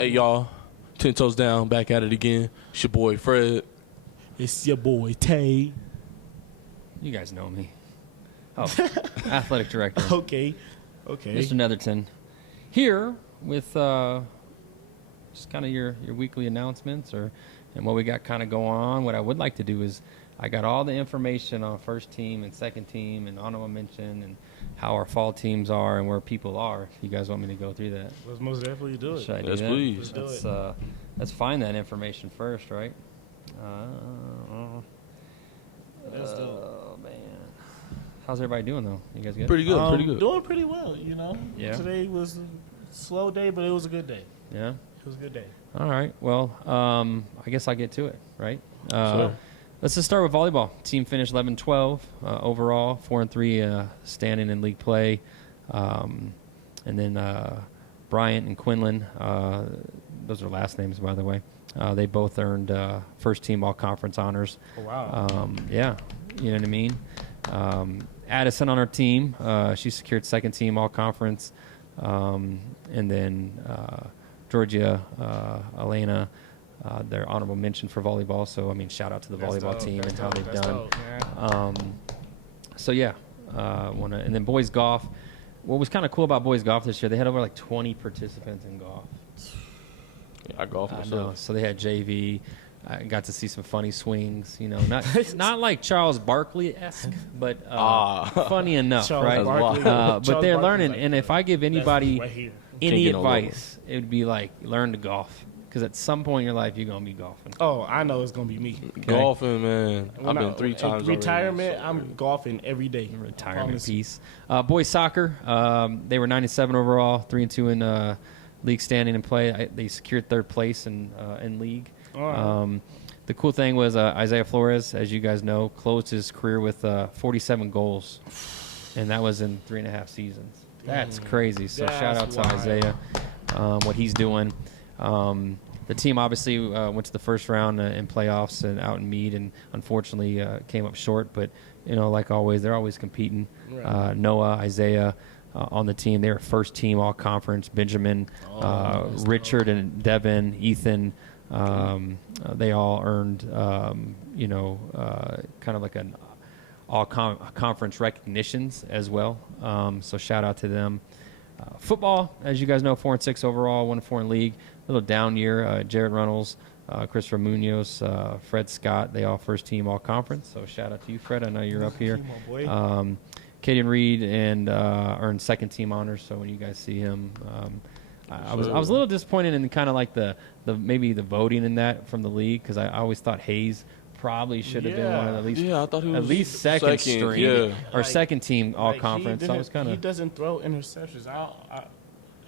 Hey, y'all. 10 Toes Down, back at it again. It's your boy, Fred. It's your boy, Tay. You guys know me. Oh, athletic director. Okay. Mr. Netherton. Here with just kind of your weekly announcements and what we got kind of going on. What I would like to do is I got all the information on first team and second team and honorable mention and how our fall teams are and where people are. If you guys want me to go through that. Let's most definitely do it. Should I do Yes, that? please. Let's find that information first, right? Let's do it. Oh, man. How's everybody doing, though? You guys good? Pretty good, pretty good. Doing pretty well, you know. Yeah. Today was a slow day, but it was a good day. Yeah? It was a good day. All right. Well, I guess I'll get to it, right? Sure. Let's just start with volleyball. Team finished 11-12 overall, 4-3 standing in league play. And then Bryant and Quinlan, those are last names, by the way. They both earned first team all-conference honors. Oh, wow. Yeah, you know what I mean? Addison on our team, she secured second team all-conference. And then Georgia, Elena, their honorable mention for volleyball. So, I mean, shout out to the volleyball team and how they've done. So, yeah. And then boys golf. What was kind of cool about boys golf this year, they had over like 20 participants in golf. Yeah, I golf myself. So they had JV. I got to see some funny swings, you know, not like Charles Barkley-esque, but funny enough, Charles right? Barkley. But Charles they're Barkley, learning, like, and if I give anybody right here. any Can't get no advice, it would be like learn to golf, because at some point in your life you're gonna be golfing. Oh, I know it's going to be me. Golfing, man. When I've been 3 times already. Retirement, I'm golfing every day. Retirement piece. Boys soccer, they were 9-7 overall, 3-2 in league standing and play. They secured third place in league. All right. The cool thing was Isaiah Flores, as you guys know, closed his career with 47 goals, and that was in 3.5 seasons. That's crazy. So shout out to Isaiah, what he's doing. The team obviously went to the first round in playoffs and out in Meade, and unfortunately came up short. But you know, like always, they're always competing. Right. Noah, Isaiah on the team, they were first team all conference. Benjamin, Richard, and Devin, Ethan. They all earned, kind of like an all conference recognitions as well. So shout out to them. Football, as you guys know, 4-6 overall, 1-4 in league. A little down year. Jared Reynolds, Christopher Munoz, Fred Scott, they all first team all conference. So shout out to you, Fred. I know you're up here. Kaden Reed and earned second team honors. So when you guys see him, I was a little disappointed in kind of like the maybe the voting in that from the league, because I always thought Hayes probably should have been one of the least. Yeah, I thought he was at least second string or second team all conference. So I was kind He of. doesn't throw interceptions.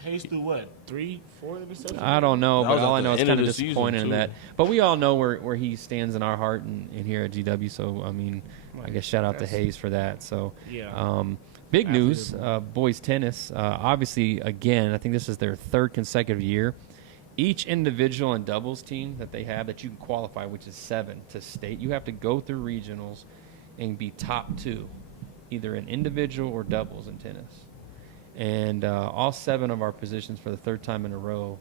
Hayes threw what, 3-4 interceptions? I don't know, That but was all at I know the is end kind of of the season, disappointed in too. that. But we all know where he stands in our heart and here at GW. So I mean, I guess shout out to Hayes for that. So Yeah. big news, boys tennis. Obviously, again, I think this is their third consecutive year. Each individual and doubles team that they have that you can qualify, which is 7 to state, you have to go through regionals and be top 2, either in individual or doubles in tennis. And all 7 of our positions for the third time in a row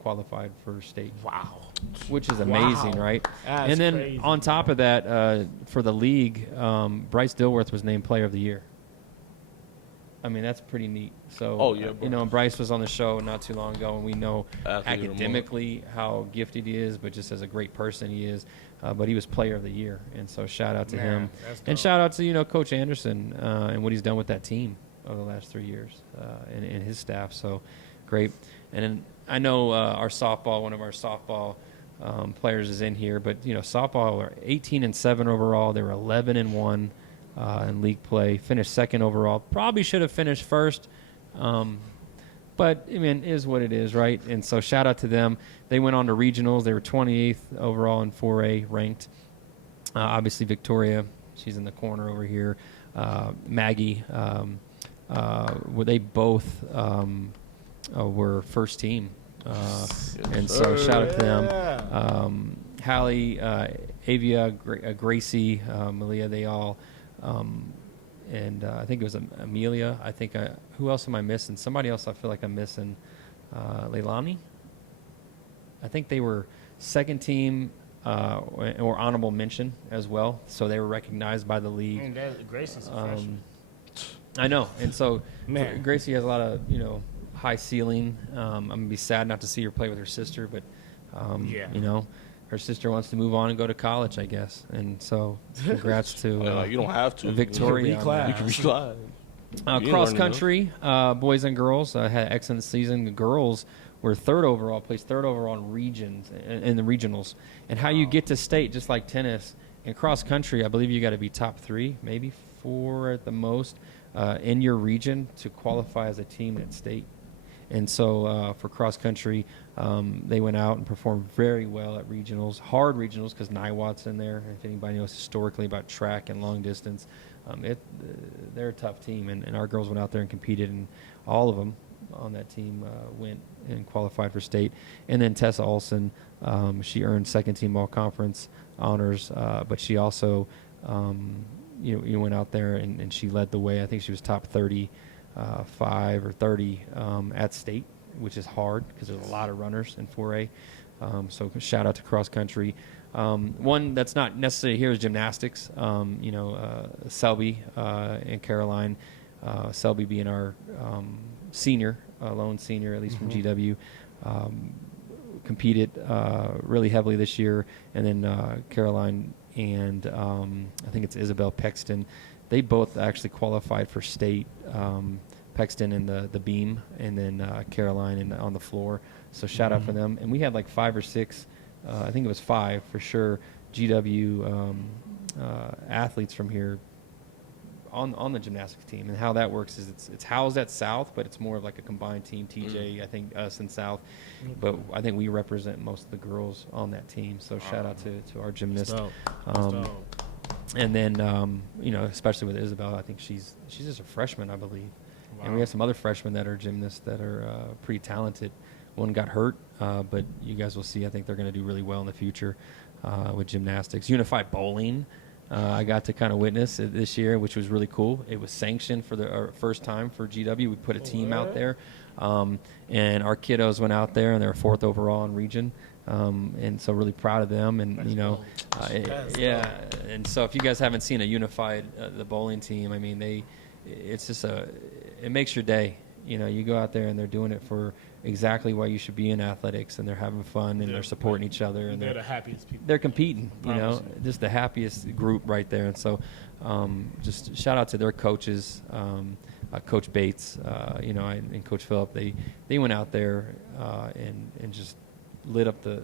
qualified for state. Wow. Which is amazing, right? That's and then crazy, on top of that, for the league, Bryce Dilworth was named Player of the Year. I mean, that's pretty neat. So, you know, Bryce was on the show not too long ago, and we know academically how gifted he is, but just as a great person he is. But he was Player of the Year, and so shout out to him. And shout out to, you know, Coach Anderson and what he's done with that team over the last 3 years and his staff. So great. And then I know one of our softball players is in here, but, you know, softball were 18-7 overall. They were 11-1. In league play, finished second overall. Probably should have finished first, but I mean, it is what it is, right? And so shout out to them. They went on to regionals. They were 28th overall in 4A ranked. Obviously, Victoria, she's in the corner over here. Maggie, they both were first team, and so shout out to them. Hallie, Avia, Gracie, Malia, they all. And I think it was Amelia. I think who else am I missing? Somebody else I feel like I'm missing. Leilani? I think they were second team or honorable mention as well. So they were recognized by the league. And Grayson's a freshman. I know, and so Man. Gracie has a lot of high ceiling. I'm gonna be sad not to see her play with her sister, but her sister wants to move on and go to college, I guess. And so congrats to you don't have to Victoria. You can reclass. Cross country, boys and girls had an excellent season. The girls were placed third overall in regions in the regionals. And how you get to state, just like tennis, in cross country, I believe you got to be top 3, maybe 4 at the most, in your region to qualify as a team at state. And so for cross country, they went out and performed very well at regionals, hard regionals, because NIWAT's in there. If anybody knows historically about track and long distance, they're a tough team. And our girls went out there and competed, and all of them on that team went and qualified for state. And then Tessa Olson, she earned second team all conference honors, but she also went out there and she led the way. I think she was top 35 or 30 at state, which is hard because there's a lot of runners in 4A. So shout out to cross country. One that's not necessarily here is gymnastics. Selby and Caroline, Selby being our lone senior, at least from GW, competed really heavily this year. And then Caroline and I think it's Isabel Pexton, they both actually qualified for state. Pexton in the beam, and then Caroline on the floor. So shout out for them. And we had like 5 or 6, I think it was 5 for sure, GW athletes from here on the gymnastics team. And how that works is it's housed at South, but it's more of like a combined team. TJ, I think us and South, but I think we represent most of the girls on that team. So shout out to our gymnast. And then especially with Isabel, I think she's just a freshman, I believe. Wow. And we have some other freshmen that are gymnasts that are pretty talented. One got hurt, but you guys will see. I think they're going to do really well in the future with gymnastics. Unified bowling, I got to kind of witness it this year, which was really cool. It was sanctioned for the first time for GW. We put a team out there, and our kiddos went out there, and they were 4th overall in region. And so really proud of them. And, and so if you guys haven't seen a unified, the bowling team, I mean, it's just it makes your day. You go out there and they're doing it for exactly why you should be in athletics, and they're having fun and they're supporting each other, and they're the happiest people. They're competing, just the happiest group right there. And so, just shout out to their coaches, Coach Bates, and Coach Phillip. They went out there and just lit up the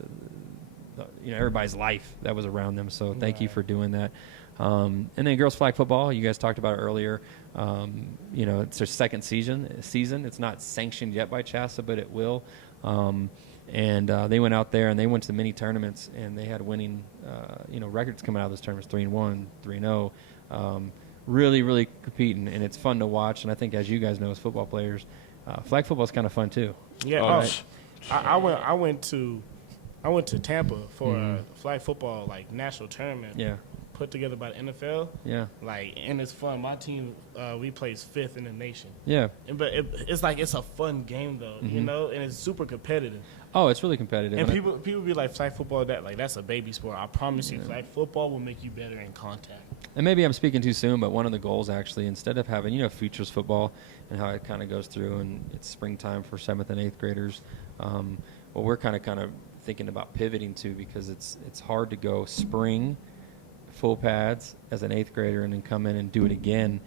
everybody's life that was around them. So thank you for doing that. And then girls flag football, you guys talked about it earlier. It's their second season. It's not sanctioned yet by CHASA, but it will. And they went out there and they went to the mini tournaments, and they had winning, records coming out of those tournaments, 3-1, 3-0. Really, really competing, and it's fun to watch. And I think, as you guys know, as football players, flag football is kind of fun too. Yeah. I went to Tampa for a flag football national tournament. Yeah. Put together by the NFL. Yeah. And it's fun. My team, we placed 5th in the nation. Yeah. But it's a fun game though, and it's super competitive. Oh, it's really competitive. And people be like, flag football, that's a baby sport. I promise you, flag football will make you better in contact. And maybe I'm speaking too soon, but one of the goals actually, instead of having, futures football and how it kind of goes through, and it's springtime for 7th and 8th graders, what we're kind of thinking about pivoting to, because it's hard to go spring full pads as an 8th grader and then come in and do it again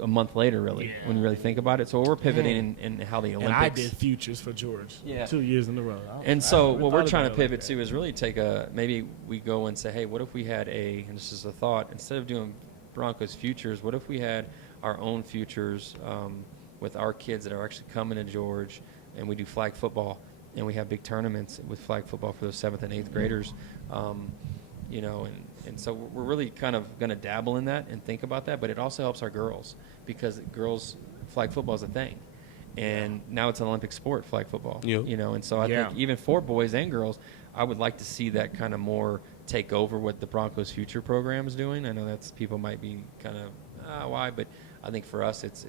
a month later, really, when you really think about it. So we're pivoting in how the Olympics. And I did futures for George 2 years in a row. And so what we're trying to pivot to is really maybe we go and say, hey, what if we had and this is a thought, instead of doing Broncos futures, what if we had our own futures with our kids that are actually coming to George, and we do flag football, and we have big tournaments with flag football for those 7th and 8th graders, and so we're really kind of going to dabble in that and think about that, but it also helps our girls, because girls flag football is a thing, and now it's an Olympic sport, flag football. And so I think even for boys and girls, I would like to see that kind of more take over what the Broncos Future program is doing. I know that's people might be kind of why, but I think for us it's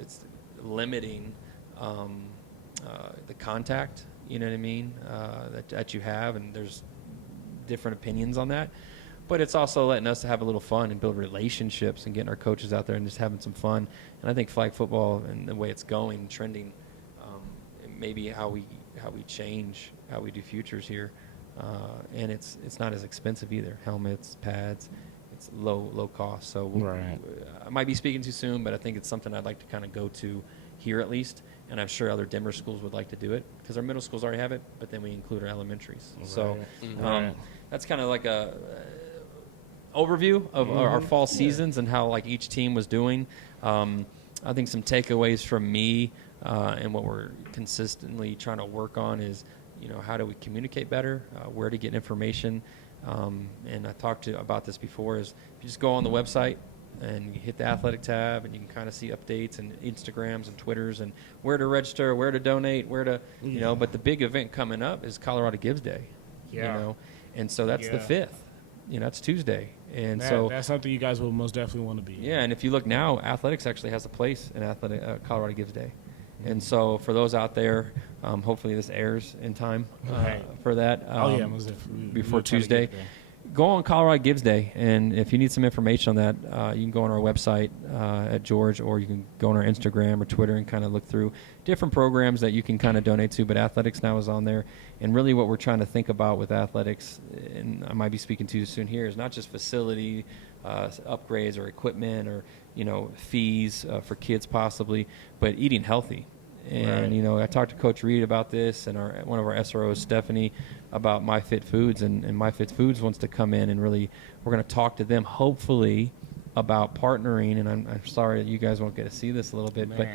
limiting the contact you know what I mean, that you have, and there's different opinions on that. But it's also letting us have a little fun and build relationships and getting our coaches out there and just having some fun. And I think flag football and the way it's going, trending, maybe how we change how we do futures here. And it's not as expensive either. Helmets, pads, it's low cost. So I might be speaking too soon, but I think it's something I'd like to kind of go to here at least. And I'm sure other Denver schools would like to do it because our middle schools already have it, but then we include our elementaries. Right. So that's kind of like a overview of our fall seasons and how like each team was doing. I think some takeaways from me and what we're consistently trying to work on is, how do we communicate better, where to get information. And I talked about this before, is if you just go on the website and you hit the athletic tab and you can kind of see updates and Instagrams and Twitters and where to register, where to donate, where to, but the big event coming up is Colorado Gives Day, and so that's the 5th. It's Tuesday. And so that's something you guys will most definitely want to be. Yeah, and if you look now, athletics actually has a place in Colorado Gives Day. And so for those out there, hopefully this airs in time for that. Before Tuesday. Go on Colorado Gives Day, and if you need some information on that, you can go on our website at George, or you can go on our Instagram or Twitter and kind of look through different programs that you can kind of donate to. But athletics now is on there, and really what we're trying to think about with athletics, and I might be speaking to you soon here, is not just facility upgrades or equipment or fees for kids possibly, but eating healthy. And I talked to Coach Reed about this, and one of our SROs, Stephanie, about MyFit Foods, and MyFit Foods wants to come in and really, we're going to talk to them hopefully about partnering, and I'm sorry that you guys won't get to see this a little bit, but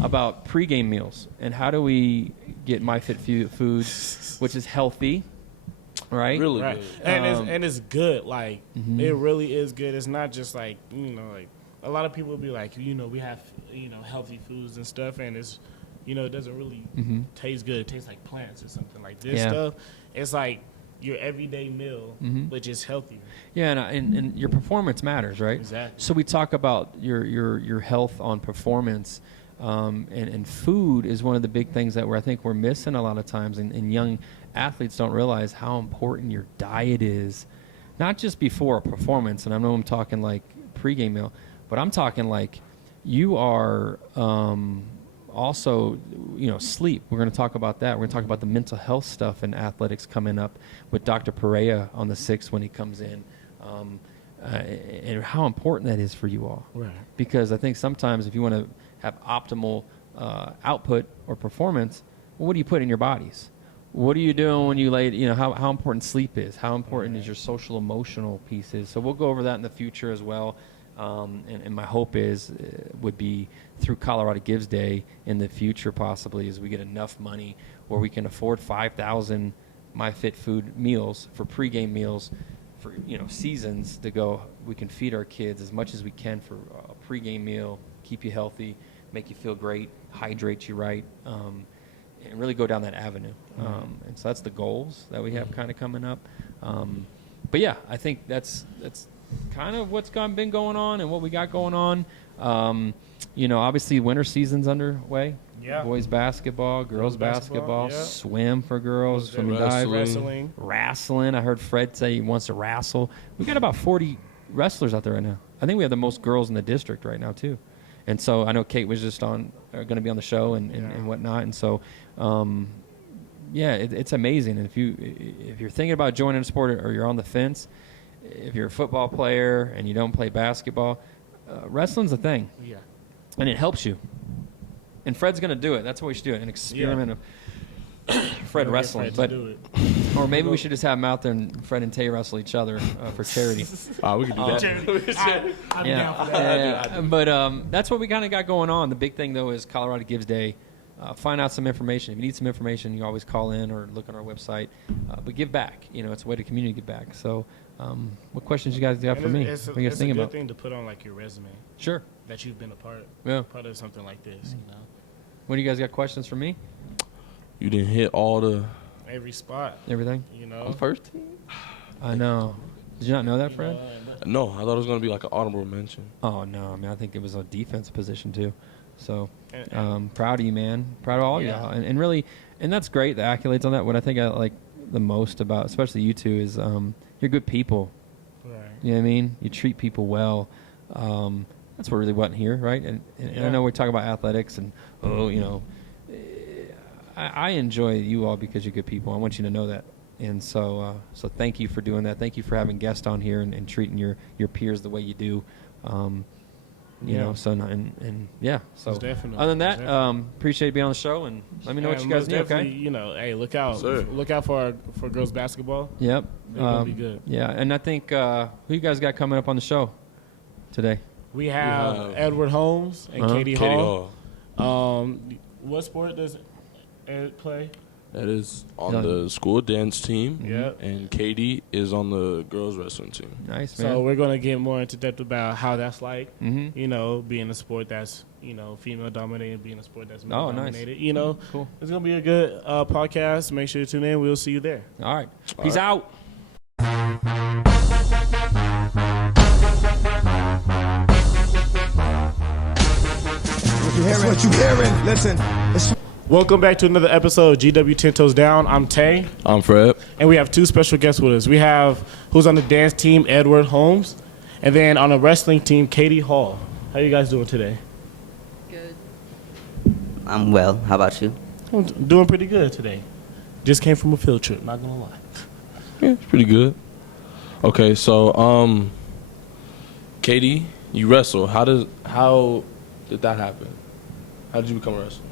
about pregame meals and how do we get MyFit Foods, which is healthy, right? Really good. And it's good. Like it really is good. It's not just like like a lot of people will be like, we have healthy foods and stuff, and it's it doesn't really taste good. It tastes like plants or something like this stuff. It's like your everyday meal, which is healthy. Yeah, and your performance matters, right? Exactly. So we talk about your health on performance, and food is one of the big things that I think we're missing a lot of times, and young athletes don't realize how important your diet is, not just before a performance. And I know I'm talking like pregame meal, but I'm talking like you are also, sleep. We're going to talk about that. We're going to talk about the mental health stuff in athletics coming up with Dr. Perea on the 6th when he comes in, and how important that is for you all. Right. Because I think sometimes if you want to have optimal output or performance, well, what do you put in your bodies? What are you doing when you lay, how important sleep is? How important is your social emotional pieces? So we'll go over that in the future as well. And my hope would be through Colorado Gives Day in the future possibly, as we get enough money where we can afford 5,000 MyFit Food meals for pregame meals for seasons to go. We can feed our kids as much as we can for a pregame meal, keep you healthy, make you feel great, hydrate you right, and really go down that avenue. And so that's the goals that we have kind of coming up. But yeah, I think that's kind of what's been going on and what we got going on. Obviously winter season's underway. Yeah. Boys basketball, girls basketball, swim for girls, swimming, wrestling. I heard Fred say he wants to wrestle. We got about 40 wrestlers out there right now. I think we have the most girls in the district right now too. And so I know Kate was just going to be on the show and whatnot. And so, it's amazing. And if you're thinking about joining a sport or you're on the fence, if you're a football player and you don't play basketball, wrestling's a thing. Yeah. And it helps you. And Fred's going to do it. That's what we should do, an experiment of Fred wrestling. Or maybe we should just have him out there and Fred and Tay wrestle each other for charity. We could do that. I'm down for that. But that's what we kind of got going on. The big thing, though, is Colorado Gives Day. Find out some information. If you need some information, you always call in or look on our website. But give back. It's a way to community give back. So what questions you guys got for me? It's what you guys thinking about? It's a good thing to put on like your resume. Sure. That you've been a part of something like this. What do you guys got questions for me? You didn't hit all every spot. Everything? On first team? I know. Did you not know that, Fred? No, I thought it was going to be like an honorable mention. Oh, no. I mean, I think it was a defense position, too. So proud of you, man. Proud of all of y'all. And really, and that's great, the accolades on that. What I think I like the most about, especially you two, is you're good people. Right. You know what I mean? You treat people well. That's what really went here, right? And I know we're talking about athletics and, I enjoy you all because you're good people. I want you to know that. And so thank you for doing that. Thank you for having guests on here and treating your peers the way you do. You know, so So other than that, appreciate being on the show, and let me know what you guys need. Okay. You know, hey, look out for girls basketball. Yep. They're gonna be good. Yeah, and I think who you guys got coming up on the show today? We have Edward Holmes and Katie Hall. What sport does Ed play? That is on the school dance team. Yeah. And Katie is on the girls wrestling team. Nice, man. So we're going to get more into depth about how that's like, mm-hmm. you know, being a sport that's, you know, female dominated, being a sport that's male dominated. Nice. You know, cool. It's going to be a good podcast. Make sure you tune in. We'll see you there. All right. Peace out. What you hearing? Listen. Welcome back to another episode of GW 10 Toes Down. I'm Tay. I'm Fred. And we have two special guests with us. We have who's on the dance team, Edward Holmes, and then on the wrestling team, Katie Hall. How you guys doing today? Good. I'm well. How about you? I'm doing pretty good today. Just came from a field trip, not gonna lie. Yeah, it's pretty good. Okay, so Katie, you wrestle. How did that happen? How did you become a wrestler?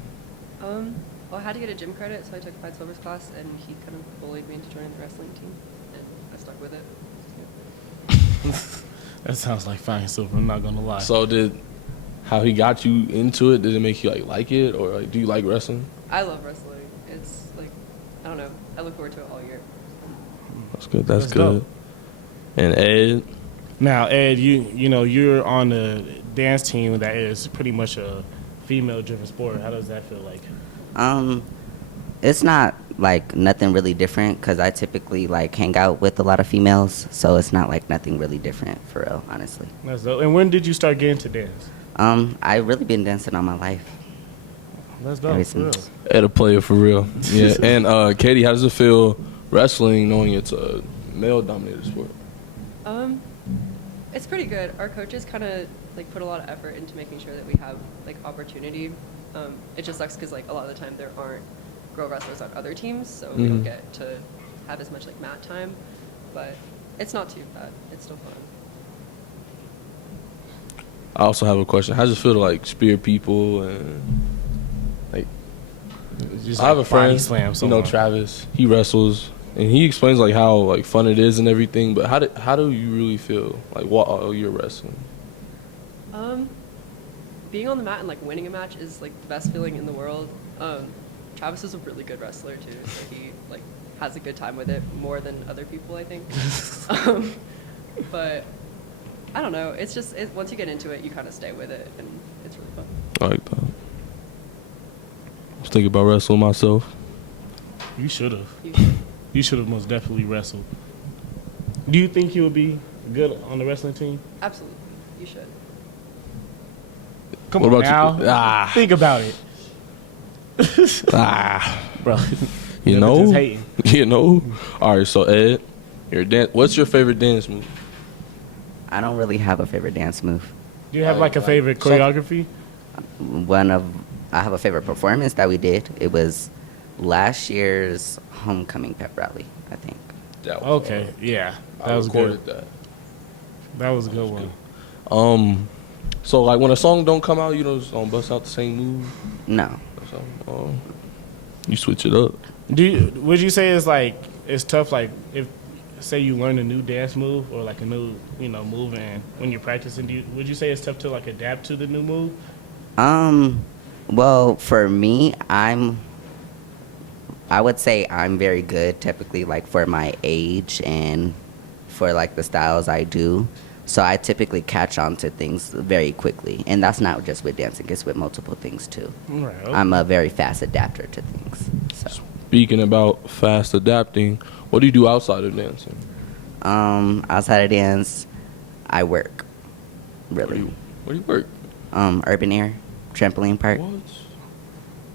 Well, I had to get a gym credit, so I took Fight Silver's class, and he kind of bullied me into joining the wrestling team, and I stuck with it. That sounds like Fine Silver, I'm not gonna lie. So how he got you into it, did it make you like it, or do you like wrestling? I love wrestling. It's like, I don't know, I look forward to it all year. That's good. That's good. Dope. And Ed? Now, Ed, you know, you're on the dance team that is pretty much a female-driven sport. How does that feel like? It's not like nothing really different because I typically like hang out with a lot of females, so it's not like nothing really different for real, honestly. That's dope. And when did you start getting to dance? I really been dancing all my life. That's dope. For real. Ed a player for real. Yeah. And Katie, how does it feel wrestling knowing it's a male-dominated sport? It's pretty good. Our coaches kind of like put a lot of effort into making sure that we have like opportunity. It just sucks because like a lot of the time there aren't girl wrestlers on other teams, so we don't get to have as much like mat time. But it's not too bad. It's still fun. I also have a question. How does it feel to like spear people and like? I have a friend, you know, Travis. He wrestles. And he explains like how like fun it is and everything, but how do you really feel like while you're wrestling? Being on the mat and like winning a match is like the best feeling in the world. Travis is a really good wrestler too, so he like has a good time with it more than other people, I think. But I don't know. It's just once you get into it, you kind of stay with it, and it's really fun. I like that. I was thinking about wrestling myself. You should have. You should have most definitely wrestled. Do you think you would be good on the wrestling team? Absolutely. You should. Come on now. Think about it. Bro. You know? All right, so Ed, what's your favorite dance move? I don't really have a favorite dance move. Do you have like a favorite choreography? I have a favorite performance that we did. It was last year's homecoming pep rally, I think. That was yeah. That was good. That was a good one. So like when a song don't come out, you just don't bust out the same move? No. So, you switch it up. Would you say it's tough, like if say you learn a new dance move or like a new move, and when you're practicing, would you say it's tough to like adapt to the new move? Well, for me, I would say I'm very good typically like for my age and for like the styles I do. So I typically catch on to things very quickly. And that's not just with dancing, it's with multiple things too. Right, okay. I'm a very fast adapter to things. So. Speaking about fast adapting, what do you do outside of dancing? Outside of dance, I work. Really. Where do you work? Urban Air. trampoline park. What?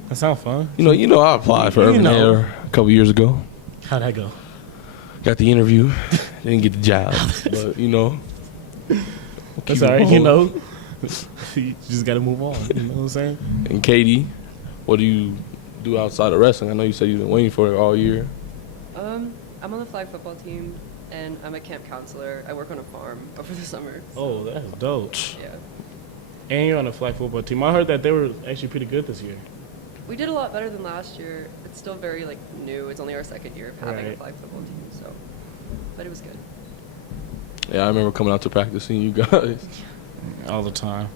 That sounds fun. You know, I applied for Urban Air a couple years ago. How'd that go? Got the interview, didn't get the job, but that's all right. You just got to move on. You know what I'm saying? And Katie, what do you do outside of wrestling? I know you said you've been waiting for it all year. I'm on the flag football team, and I'm a camp counselor. I work on a farm over the summer. So. Oh, that's dope. Yeah. And you're on the flag football team. I heard that they were actually pretty good this year. We did a lot better than last year. It's still very new. It's only our second year of having a flag football team, so but it was good. Yeah, I remember coming out to practice seeing you guys all the time.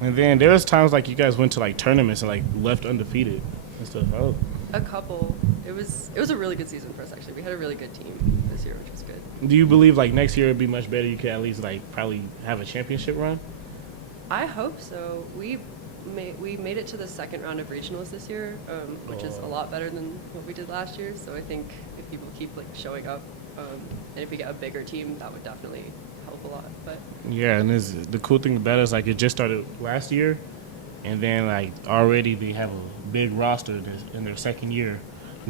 And then there was times like you guys went to like tournaments and like left undefeated and stuff. Oh. A couple. It was a really good season for us actually. We had a really good team this year, which was good. Do you believe like next year it'd be much better? You could at least like probably have a championship run. I hope so. We made it to the second round of regionals this year, which is a lot better than what we did last year. So I think if people keep like showing up, and if we get a bigger team, that would definitely help a lot. But yeah, and the cool thing about it is like it just started last year, and then like already they have a big roster in their second year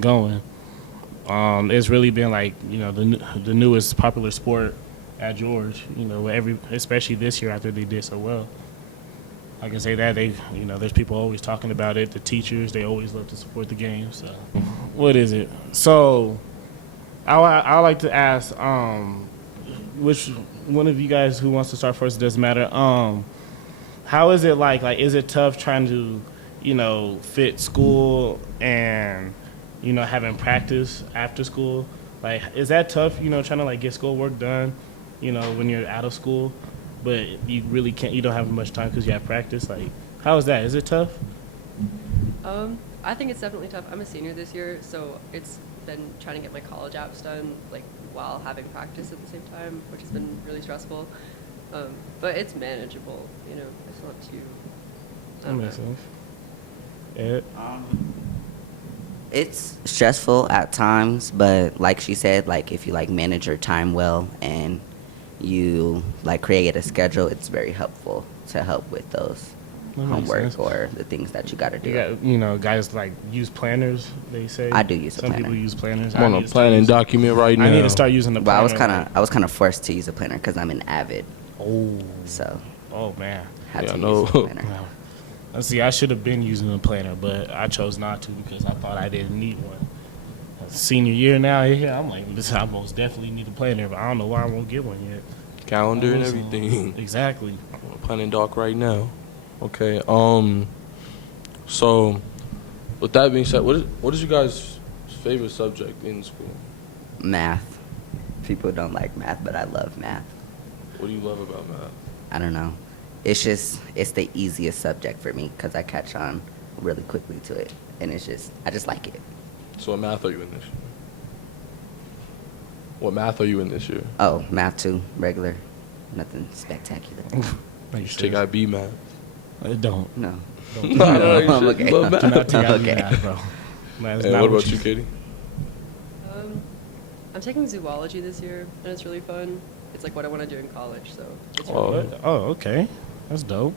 going. It's really been like the newest popular sport at George. Especially this year after they did so well. I can say that there's people always talking about it. The teachers, they always love to support the game. So, what is it? So, I like to ask, which one of you guys who wants to start first? It doesn't matter. How is it like? Like, is it tough trying to, fit school and, having practice after school? Like, is that tough? Trying to like get schoolwork done, when you're out of school. But you really can't. You don't have much time because you have practice. Like, how is that? Is it tough? I think it's definitely tough. I'm a senior this year, so it's been trying to get my college apps done, like while having practice at the same time, which has been really stressful. But it's manageable. It's not too. That makes sense. Ed? It's stressful at times, but like she said, like if you like manage your time well and you like create a schedule, it's very helpful to help with those homework or the things that you got to do. Guys like use planners. They say I do use a planner. Some people use planners. I'm on a planning document right now. I need to start using the planner. Well, I was kind of forced to use a planner because I'm an avid. Oh. So. Oh man. Had to use a planner. Wow. Let's see. I should have been using a planner, but I chose not to because I thought I didn't need one. Senior year now, I'm like, I most definitely need a planner, but I don't know why I won't get one yet. Calendar and everything. Exactly. I'm on a planning doc right now. Okay. So, with that being said, what is you guys' favorite subject in school? Math. People don't like math, but I love math. What do you love about math? I don't know. It's the easiest subject for me because I catch on really quickly to it, and I just like it. So what math are you in this year? What math are you in this year? Oh, math 2, regular. Nothing spectacular. You should take IB math. Don't. No. Don't. No, I'm okay. Do not take IB math, bro. Hey, what about you, Katie? I'm taking zoology this year, and it's really fun. It's like what I want to do in college, so it's really fun. Oh, okay. That's dope.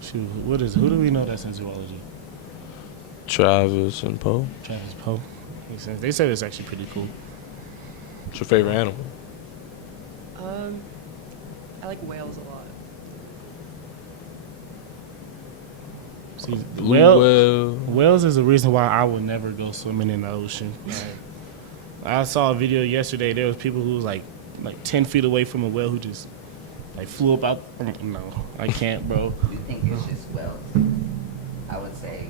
Shoot, who do we know that's in zoology? Travis and Poe. Travis Poe. Makes sense. They said it's actually pretty cool. What's your favorite animal? I like whales a lot. See, whales is the reason why I would never go swimming in the ocean. I saw a video yesterday. There was people who was like 10 feet away from a whale who just like flew up out. No, I can't, bro. You think it's just whales? I would say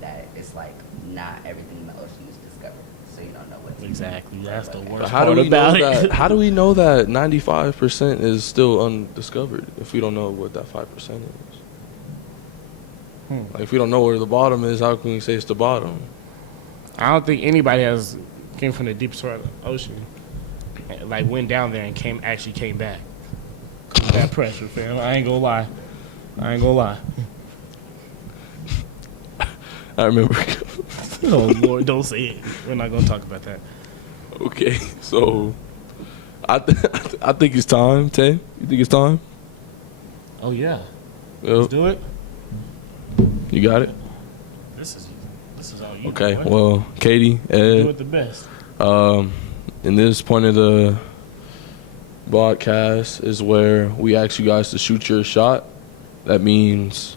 that it's like not everything in the ocean is discovered, so you don't know what's exactly. That's the worst how part about it. How do we know that 95% is still undiscovered if we don't know what that 5% is? Like if we don't know where the bottom is, how can we say it's the bottom? I don't think anybody came from the deepest part of the ocean, like went down there and came back. That pressure, fam. I ain't gonna lie. I remember. Oh Lord, don't say it. We're not gonna talk about that. Okay, so I think it's time. 10. You think it's time? Oh yeah. Let's do it. You got it? This is all you. Okay, well, Katie, Ed. Do it the best. In this point of the broadcast is where we ask you guys to shoot your shot. That means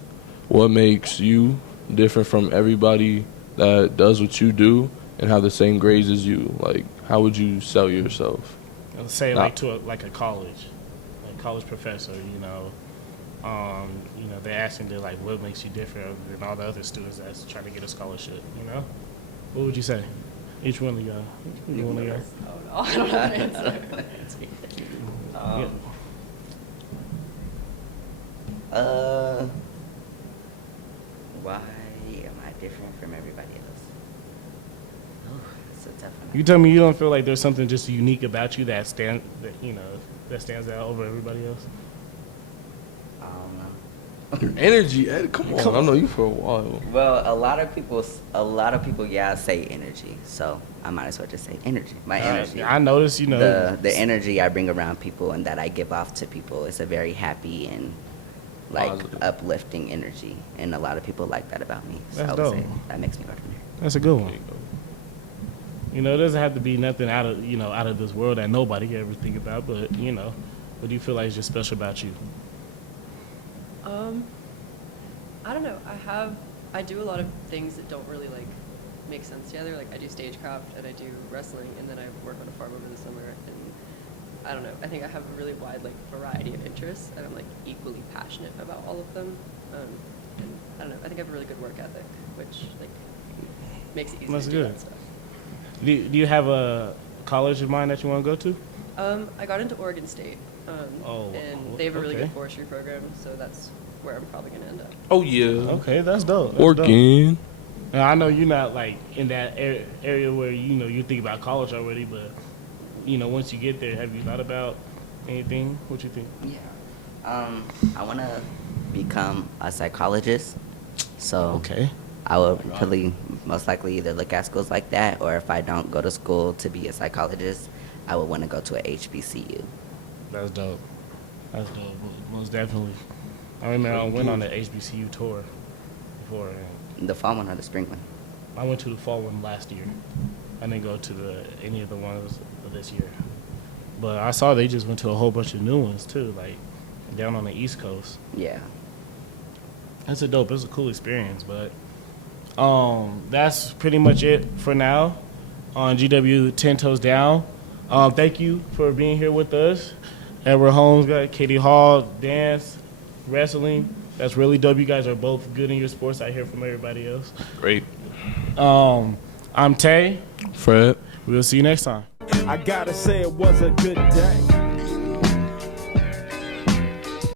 what makes you different from everybody that does what you do and have the same grades as you. Like, how would you sell yourself? Let's say like to a college professor, they're asking to like what makes you different than all the other students that's trying to get a scholarship, What would you say? Each one of y'all. Oh no, I don't have an answer. Why am I different from everybody else? Oh, that's a tough one. You tell me you don't feel like there's something just unique about you that stands out over everybody else? I don't know. Your energy, Ed, come on. I know you for a while. Well, a lot of people, say energy. So I might as well just say energy. My energy. I noticed, the energy I bring around people and that I give off to people is a very happy and uplifting energy, and a lot of people like that about me. So That's I would dope. say that makes me go from there. That's a good one. It doesn't have to be nothing out of this world that nobody can ever think about, but what do you feel like is just special about you? I don't know. I do a lot of things that don't really like make sense together. Like I do stagecraft and I do wrestling, and then I work on a farm over the summer. And I don't know. I think I have a really wide like variety of interests, and I'm like equally passionate about all of them. And I don't know. I think I have a really good work ethic, which like makes it easy That's to do good. that stuff. Do you have a college in mind that you want to go to? I got into Oregon State, and they have a really good forestry program, so that's where I'm probably going to end up. Oh, yeah. Okay, that's dope. Oregon. Now, I know you're not like in that area where you think about college already, but once you get there, have you thought about anything? What you think? Yeah. I want to become a psychologist. So okay. I will probably most likely either look at schools like that, or if I don't go to school to be a psychologist, I would want to go to a HBCU. That's dope. That's dope. Most definitely. I remember I went on the HBCU tour before. The fall one or the spring one? I went to the fall one last year. I didn't go to any of the ones this year. But I saw they just went to a whole bunch of new ones too, like down on the East Coast. Yeah. That's a cool experience, but that's pretty much it for now on GW 10 Toes Down. Thank you for being here with us. Edward Holmes, got Katie Hall, dance, wrestling. That's really dope. You guys are both good in your sports. I hear from everybody else. Great. I'm Tay. Fred. We'll see you next time. I gotta say it was a good day.